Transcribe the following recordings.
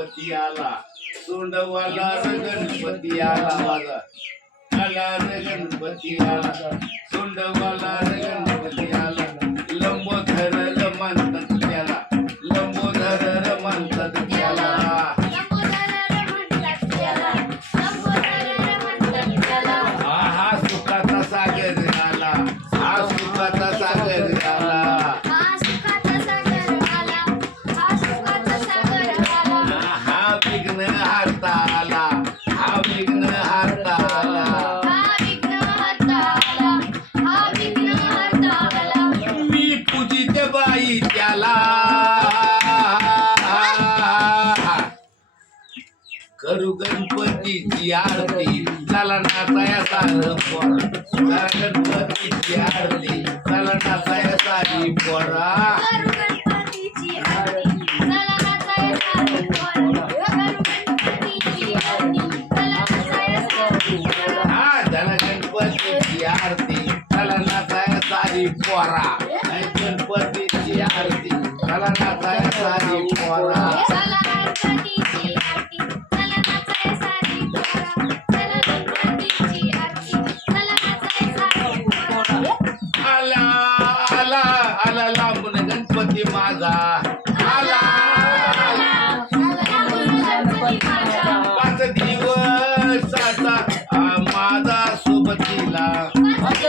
गणपती आला सोंडवाला रे गणपती आला माझा. आला रे गणपती आला सोंडवाला रे गणपती करू गणपतीची आरती. चला नाचाया सारं पोरा. चला गणपतीची आरती. चला नाचाया सारी पोरा. हा झाला गणपतीची आरती. चला नाचाया सारी पोरा. गणपती माझा आला. पाच दिवसाचा माझा सोबतीला. पाच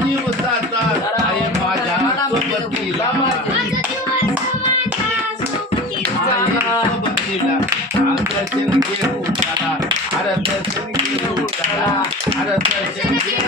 दिवसाचा आहे माझ्या सोबतीला. आहे सोबतीला. दर्शन घेऊ चला. अरे दर्शन घेऊ चला. अरे दर्शन घेऊ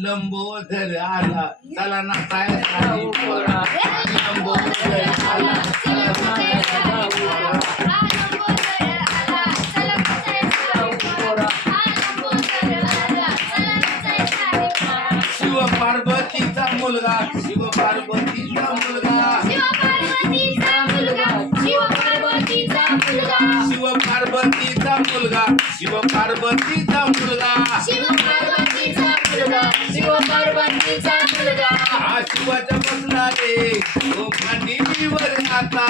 आ, लंबोदर आला. चला ना सारी पोरा लंबोदर आला. चला शिव पार्वतीचा मुलगा शिव पार्वतीचा मुलगा. शिव पार्वतीचा मुलगा. शिव पार्वतीचा मुलगा. हा शिवाच्या बसला रे तो मांडीवर आता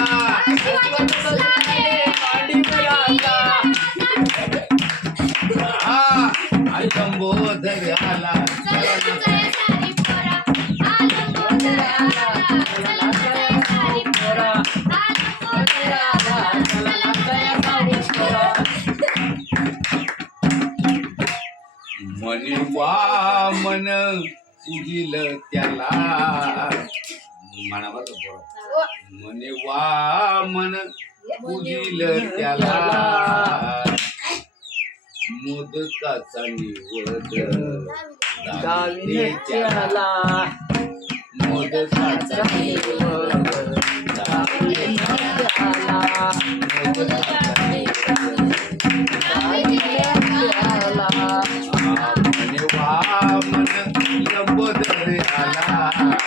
हा. म्हणी वा मन पुजिल त्याला म्हणावर मनी वामन पुजिल त्याला. मोदकाचा निवड त्याला. मोदकाचा निवड त्याला. मोदकाचा la la.